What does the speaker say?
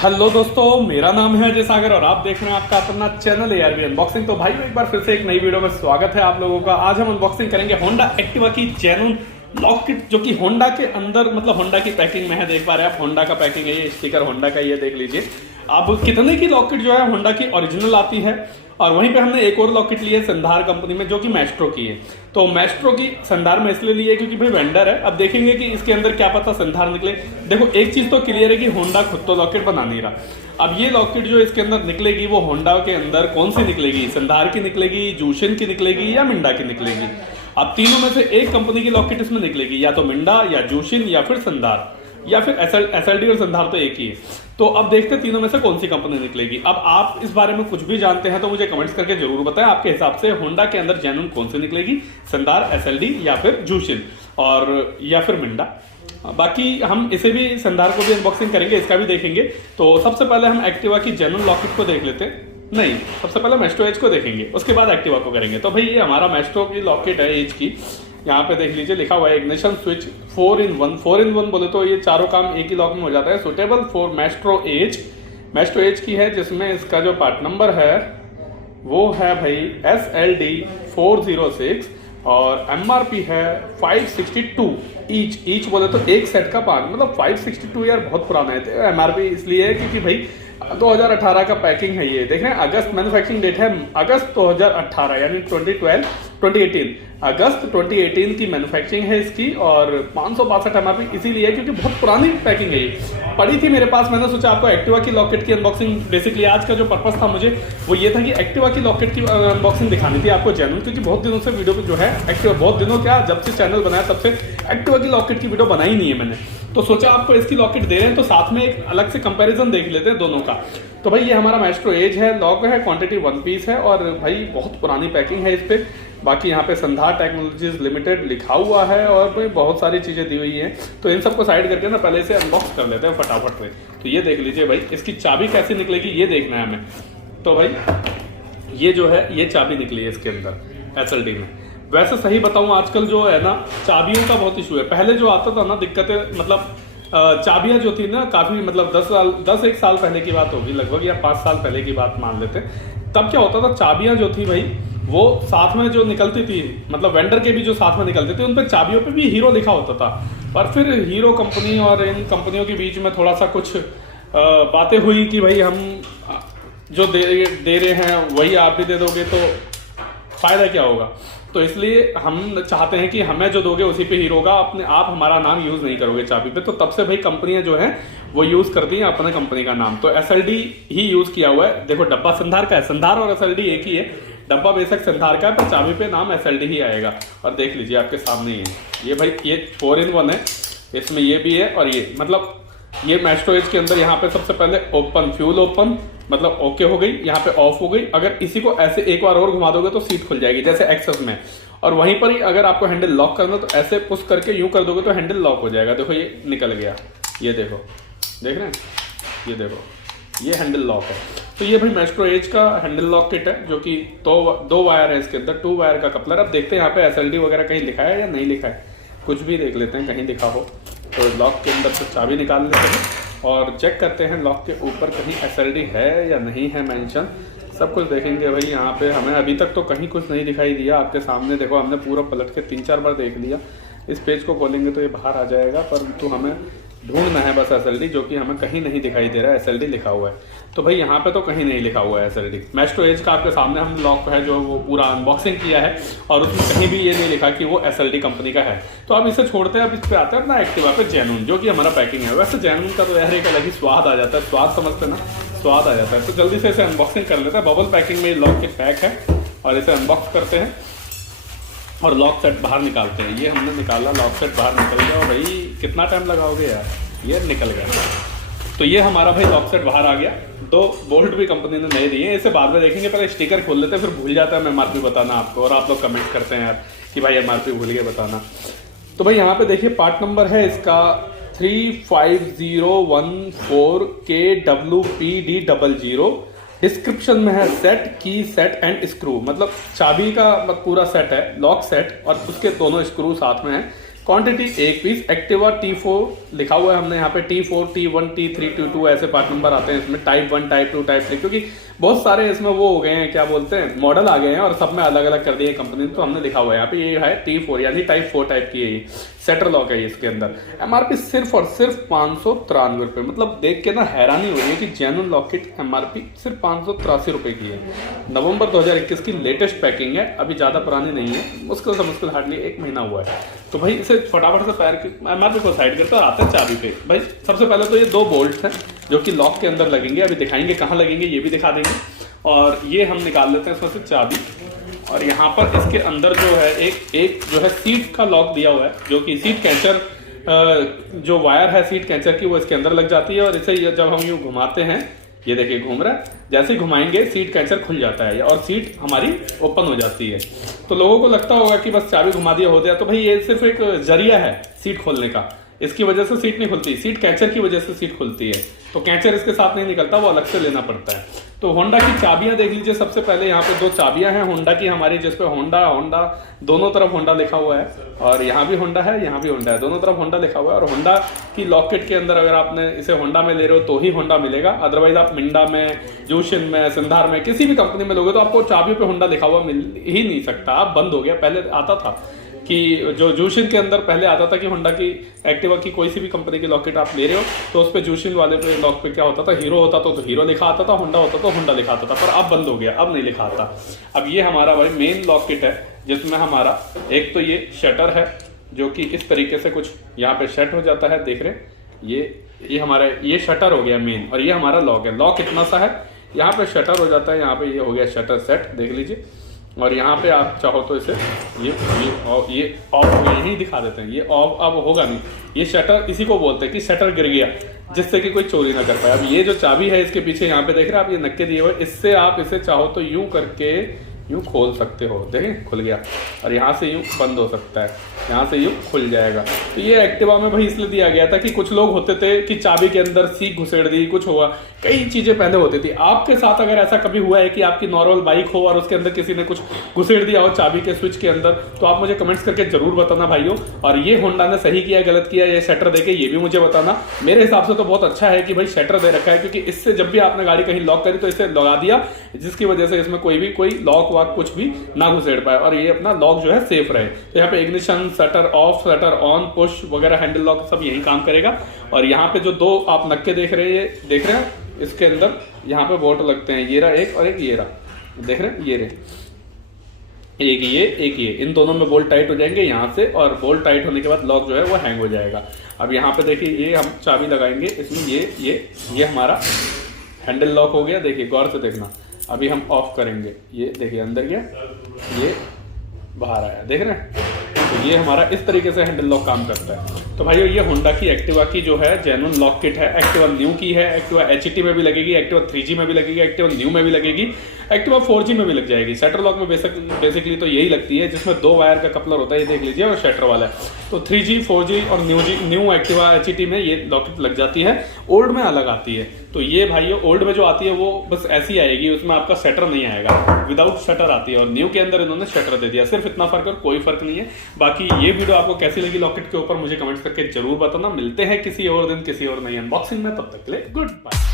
Hello दोस्तों, मेरा नाम है अजय सागर और आप देख रहे हैं आपका अपना चैनल एआरबी अनबॉक्सिंग। तो भाई एक बार फिर से एक नई वीडियो में स्वागत है आप लोगों का। आज हम अनबॉक्सिंग करेंगे होंडा एक्टिवा की जेन्युइन लॉक किट, जो कि होंडा के अंदर मतलब होंडा की पैकिंग में है। देख पा रहे हैं आप, होंडा का पैकिंग है, ये स्टिकर होंडा का, ये देख लीजिए आप। कितने की लॉक किट जो है होंडा की ओरिजिनल आती है। और वहीं पे हमने एक और लॉक किट ली है संधार कंपनी में, जो कि मैस्ट्रो की है। तो मैस्ट्रो की संधार में इसलिए ली है क्योंकि भाई वेंडर है। अब देखेंगे कि इसके अंदर क्या पता संधार निकले। देखो एक चीज तो क्लियर है कि होंडा खुद तो लॉक किट बना नहीं रहा। अब ये लॉक किट जो इसके अंदर निकलेगी वो होंडा के अंदर कौन सी निकलेगी, संधार की निकलेगी, जूशिन की निकलेगी या मिंडा की निकलेगी। अब तीनों में से एक कंपनी की लॉक किट इसमें निकलेगी, या तो मिंडा या जूशिन या फिर संधार, या फिर एसएलडी और संधार तो एक ही है। तो अब देखते हैं तीनों में से कौन सी कंपनी निकलेगी। अब आप इस बारे में कुछ भी जानते हैं तो मुझे कमेंट्स करके जरूर बताएं, आपके हिसाब से होंडा के अंदर जेन्युइन कौन सी निकलेगी, संधार, एसएलडी या फिर जूशिन और या फिर मिंडा। बाकी हम इसे भी, संधार को भी अनबॉक्सिंग करेंगे, इसका भी देखेंगे। तो सबसे पहले हम एक्टिवा की जेन्युइन लॉकेट को देख लेते हैं। नहीं, सबसे पहले मैस्ट्रो एज को देखेंगे, उसके बाद एक्टिवा को करेंगे। तो भाई ये हमारा मैस्ट्रो की लॉकेट है एज की। यहाँ पे देख लीजिए लिखा हुआ है इग्निशन स्विच 4 in 1। 4 in 1 बोले तो ये चारों काम एक ही लॉक में हो जाता है। सुटेबल फॉर मैस्ट्रो एज की है, जिसमें इसका जो पार्ट नंबर है वो है भाई SLD 406 और MRP है 562 ईच बोले तो एक सेट का पार्ट, मतलब 562 यार बहुत पुराना है। MRP इसलिए है क्योंकि भाई 2018 का पैकिंग है। ये देख रहे हैं, अगस्त मैन्युफैक्चरिंग डेट है अगस्त 2018 यानी 2018 अगस्त 2018 की मैन्युफैक्चरिंग है इसकी। और 562 MRP इसीलिए है क्योंकि बहुत पुरानी पैकिंग है। ये पड़ी थी मेरे पास, मैंने सोचा आपको एक्टिवा की लॉकेट की अनबॉक्सिंग, बेसिकली आज का जो पर्पस था मुझे वो ये था कि एक्टिवा की लॉकेट की अनबॉक्सिंग दिखानी थी आपको जेन्युइन। क्योंकि बहुत दिनों से वीडियो जो है एक्टिवा, बहुत दिनों क्या, जब से चैनल बनाया तब से एक्टिवा की लॉकेट की वीडियो बनाई नहीं है मैंने। तो सोचा आपको इसकी लॉकेट दे रहे हैं तो साथ में एक अलग से कंपैरिजन देख लेते हैं दोनों का। तो भाई ये हमारा मैस्ट्रो एज है, लॉक है, क्वांटिटी 1 पीस है और भाई बहुत पुरानी पैकिंग है इस पे। बाकी यहाँ पे संधार टेक्नोलॉजीज लिमिटेड लिखा हुआ है और भाई बहुत सारी चीजें दी हुई हैं। तो इन सबको साइड करके ना पहले से अनबॉक्स कर लेते हैं फटाफट में। तो ये देख लीजिए भाई, इसकी चाबी कैसी निकलेगी ये देखना है हमें। तो भाई ये जो है ये चाबी निकली है इसके अंदर एसएलडी में। वैसे सही बताऊं आजकल जो है ना चाबियों का बहुत इशू है। पहले जो आता था ना दिक्कतें, मतलब चाबियां जो थी ना काफी, मतलब 10 साल पहले की बात होगी लगभग, या 5 साल पहले की बात मान लेते। तब क्या होता था, चाबियां जो थी भाई वो साथ में जो निकलती थी, मतलब वेंडर के भी जो साथ में निकलते थे उन पर चाबियों पे भी हीरो लिखा होता था। पर फिर हीरो कंपनी और इन कंपनियों के बीच में थोड़ा सा कुछ बातें हुई कि भाई हम जो दे रहे हैं वही आप भी दे दोगे तो फायदा क्या होगा। तो इसलिए हम चाहते हैं कि हमें जो दोगे उसी पे हीरो होगा, अपने आप हमारा नाम यूज नहीं करोगे चाबी पे। तो तब से भाई कंपनियां जो हैं वो यूज करती हैं अपने कंपनी का नाम। तो एसएलडी ही यूज किया हुआ है। देखो डब्बा संधार का है, संधार और एसएलडी एक ही है। डब्बा बेशक संधार का है पर चाबी पे नाम एसएलडी ही आएगा। और देख लीजिए आपके सामने ही है ये भाई, ये 4 in 1 है, इसमें ये भी है और ये, मतलब ये मैस्ट्रो एज के अंदर यहाँ पे सबसे पहले ओपन, फ्यूल ओपन, मतलब ओके हो गई, यहाँ पे ऑफ हो गई। अगर इसी को ऐसे एक बार और घुमा दोगे तो सीट खुल जाएगी जैसे एक्सेस में। और वहीं पर ही अगर आपको हैंडल लॉक करना तो ऐसे पुश करके यूं कर दोगे तो हैंडल लॉक हो जाएगा। देखो ये निकल गया, ये देखो, देख रहे हैं, ये देखो ये हैंडल लॉक है। तो ये भाई मैस्ट्रो एज का हैंडल लॉक किट है, जो कि दो वायर है इसके अंदर, 2 वायर का कपलर। अब देखते हैं यहाँ पे एसएलडी वगैरह कहीं लिखा है या नहीं लिखा है, कुछ भी देख लेते हैं कहीं लिखा हो। तो लॉक के अंदर से चाबी निकाल लेते हैं और चेक करते हैं लॉक के ऊपर कहीं एसएलडी है या नहीं है मेंशन। सब कुछ देखेंगे भाई। यहाँ पे हमें अभी तक तो कहीं कुछ नहीं दिखाई दिया। आपके सामने देखो, हमने पूरा पलट के 3-4 बार देख लिया। इस पेज को खोलेंगे तो ये बाहर आ जाएगा, परंतु हमें ढूंढना है बस एसएलडी, जो कि हमें कहीं नहीं दिखाई दे रहा है। एसएलडी लिखा हुआ है तो भाई यहाँ पे तो कहीं नहीं लिखा हुआ है एसएलडी। मैस्ट्रो एज का आपके सामने हम लॉक है जो वो पूरा अनबॉक्सिंग किया है और उसमें कहीं भी ये नहीं लिखा कि वो एसएलडी कंपनी का है। तो अब इसे छोड़ते हैं, अब इस पे आते हैं अपना एक्टिवा पे जेन्युइन, जो कि हमारा पैकिंग है। वैसे जेन्युइन का तो यार एक अलग ही स्वाद आ जाता है, स्वाद समझते ना, स्वाद आ जाता है। तो जल्दी से इसे अनबॉक्सिंग कर लेते हैं। बबल पैकिंग में लॉक के पैक है और इसे अनबॉक्स करते हैं और लॉक सेट बाहर निकालते हैं। ये हमने निकाला, लॉक सेट बाहर निकल गया। और भाई कितना टाइम लगाओगे यार, ये निकल गया। तो ये हमारा भाई लॉक सेट बाहर आ गया। 2 बोल्ट भी कंपनी ने नए दिए हैं, इसे बाद में देखेंगे। पहले स्टिकर खोल लेते हैं, फिर भूल जाता है मैं एमआरपी बताना आपको, और आप लोग कमेंट करते हैं यार कि भाई एमआरपी भूल गए बताना। तो भाई यहाँ पे देखिए पार्ट नंबर है इसका 35014KWPD00। डिस्क्रिप्शन में है सेट की, सेट एंड स्क्रू, मतलब चाबी का पूरा सेट है, लॉक सेट और उसके दोनों स्क्रू साथ में है। Quantity 1 piece. एक्टिवा T4 लिखा हुआ है हमने यहाँ पे, T4, T1, T3, T2 ऐसे पार्ट नंबर आते हैं इसमें, टाइप 1, टाइप 2, टाइप 3, क्योंकि बहुत सारे इसमें वो हो गए हैं, क्या बोलते हैं, मॉडल आ गए हैं और सब में अलग अलग कर दिए कंपनी ने। तो हमने लिखा हुआ है यहाँ पे, ये है T4 यानी टाइप 4 टाइप की है ये, सेटर लॉक है इसके अंदर। MRP सिर्फ और सिर्फ 593 रुपये, मतलब देख के ना हैरानी हो रही है कि जेन्युइन लॉक किट MRP सिर्फ 583 रुपये की है। नवंबर 2021 की लेटेस्ट पैकिंग है, अभी ज़्यादा पुरानी नहीं है, मुश्किल से मुश्किल हार्डली 1 महीना हुआ है। तो भाई इसे फटाफट से पैर MRP को साइड करते और आते हैं चाबी पे। भाई सबसे पहले तो ये 2 बोल्ट हैं जो कि लॉक के अंदर लगेंगे, अभी दिखाएंगे कहाँ लगेंगे ये भी दिखा देंगे। और ये हम निकाल लेते हैं इसमें से चाबी, और यहाँ पर इसके अंदर जो है एक जो है सीट का लॉक दिया हुआ है, जो कि सीट कैंचर जो वायर है सीट कैंचर की वो इसके अंदर लग जाती है। और इसे जब हम यूँ घुमाते हैं, ये देखिए घूम रहा है, जैसे ही घुमाएंगे सीट कैंचर खुल जाता है और सीट हमारी ओपन हो जाती है। तो लोगों को लगता होगा कि बस चाबी घुमा दिया हो गया, तो भाई ये सिर्फ एक जरिया है सीट खोलने का, इसकी वजह से सीट नहीं खुलती, सीट कैंचर की वजह से सीट खुलती है। तो कैंचर इसके साथ नहीं निकलता, वो अलग से लेना पड़ता है। तो होंडा की चाबियां देख लीजिए। सबसे पहले यहाँ पे 2 चाबियां हैं होंडा की हमारी, जिसपे होंडा दोनों तरफ होंडा लिखा हुआ है, और यहाँ भी होंडा है, यहाँ भी होंडा है, दोनों तरफ होंडा लिखा हुआ है। और होंडा की लॉक किट के अंदर अगर आपने इसे होंडा में ले रहे हो तो ही होंडा मिलेगा, अदरवाइज आप मिंडा में, जूशिन में, सिंधार में, किसी भी कंपनी में लोगे तो आपको चाबियों पे होंडा लिखा हुआ मिल ही नहीं सकता। आप बंद हो गया, पहले आता था कि जो जूशिन के अंदर पहले आता था कि होंडा की एक्टिवा की कोई सी भी कंपनी की लॉकेट आप ले रहे हो तो उस पे जूशिन वाले पे लॉक पे क्या होता था, हीरो होता तो हीरो लिखा आता था, होंडा होता तो होंडा लिखा आता था, पर अब बंद हो गया, अब नहीं लिखा आता। अब ये हमारा भाई मेन लॉकेट है, जिसमें हमारा एक तो ये शटर है जो कि इस तरीके से कुछ यहाँ पे सेट हो जाता है, देख रहे हैं, ये हमारा ये शटर हो गया मेन, और ये हमारा लॉक है। लॉक इतना सा है, यहाँ पे शटर हो जाता है, यहाँ पे ये हो गया शटर सेट, देख लीजिए। और यहाँ पे आप चाहो तो इसे ये ऑफ हो गया, यही दिखा देते हैं, ये ऑफ अब होगा नहीं। ये शटर इसी को बोलते हैं कि शटर गिर गया, जिससे कि कोई चोरी ना कर पाए। अब ये जो चाबी है इसके पीछे यहाँ पे देख रहे हैं आप, ये नक्के दिए हुए, इससे आप इसे चाहो तो यूं करके यूं खोल सकते हो, देखें खुल गया, और यहाँ से यूं बंद हो सकता है, यहाँ से यूं खुल जाएगा। तो ये एक्टिवा में भाई इसलिए दिया गया था कि कुछ लोग होते थे कि चाबी के अंदर सीख घुसेड़ दी, कुछ हुआ, कई चीजें पहले होती थी। आपके साथ अगर ऐसा कभी हुआ है कि आपकी नॉर्मल बाइक हो और उसके अंदर किसी ने कुछ घुसेड़ दिया हो चाबी के स्विच के अंदर, तो आप मुझे कमेंट्स करके जरूर बताना भाइयों। और ये होंडा ने सही किया गलत किया ये शटर देके, ये भी मुझे बताना। मेरे हिसाब से तो बहुत अच्छा है कि भाई शटर दे रखा है, क्योंकि इससे जब भी आपने गाड़ी कहीं लॉक करी तो इसे लगा दिया, जिसकी वजह से इसमें कोई लॉक वाक कुछ भी ना घुसेड़ पाए और ये अपना लॉक जो है सेफ रहे। तो यहाँ पे ignition, shutter of, shutter on, push वगैरह, हैंडल लॉक सब यही काम करेगा। और यहाँ पे जो 2 आप नक्के देख रहे हैं इसके अंदर यहाँ पे बोल्ट लगते हैं, ये रहा एक और एक ये रहा, देख रहे हैं, ये रहे, एक ये, इन दोनों में बोल्ट टाइट हो जाएंगे यहाँ से, और बोल्ट टाइट होने के बाद लॉक जो है वो हैंग हो जाएगा। अब यहाँ पे देखिए ये हम चाबी लगाएंगे इसमें, ये हमारा हैंडल लॉक हो गया, देखिए गौर से देखना। अभी हम ऑफ करेंगे, ये देखिए अंदर गया, ये बाहर आया, देख रहे हैं। तो ये हमारा इस तरीके से हैंडल लॉक काम करता है। तो भाइयों ये होंडा की एक्टिवा की जो है जेन्युइन लॉक किट है। एक्टिवा न्यू की है, एक्टिवा HT में भी लगेगी, एक्टिवा 3G में भी लगेगी, एक्टिवा न्यू में भी लगेगी, एक्टिवा 4G में भी लग जाएगी। शटर लॉक में बेसिकली तो यही लगती है, जिसमें 2 वायर का कपलर होता है, ये देख लीजिए, और शटर वाला है। तो 3G, 4G और न्यू एक्टिवा HT में ये लॉकेट लग जाती है, ओल्ड में अलग आती है। तो ये भाइयों ओल्ड में जो आती है वो बस ऐसी आएगी, उसमें आपका शटर नहीं आएगा, विदाउट शटर आती है, और न्यू के अंदर इन्होंने शटर दे दिया, सिर्फ इतना फर्क है, कोई फर्क नहीं है। बाकी ये वीडियो आपको कैसी लगी लॉकेट के ऊपर मुझे कमेंट करके जरूर बताना। मिलते हैं किसी और दिन किसी और नई अनबॉक्सिंग में, तब तक के लिए गुड बाय।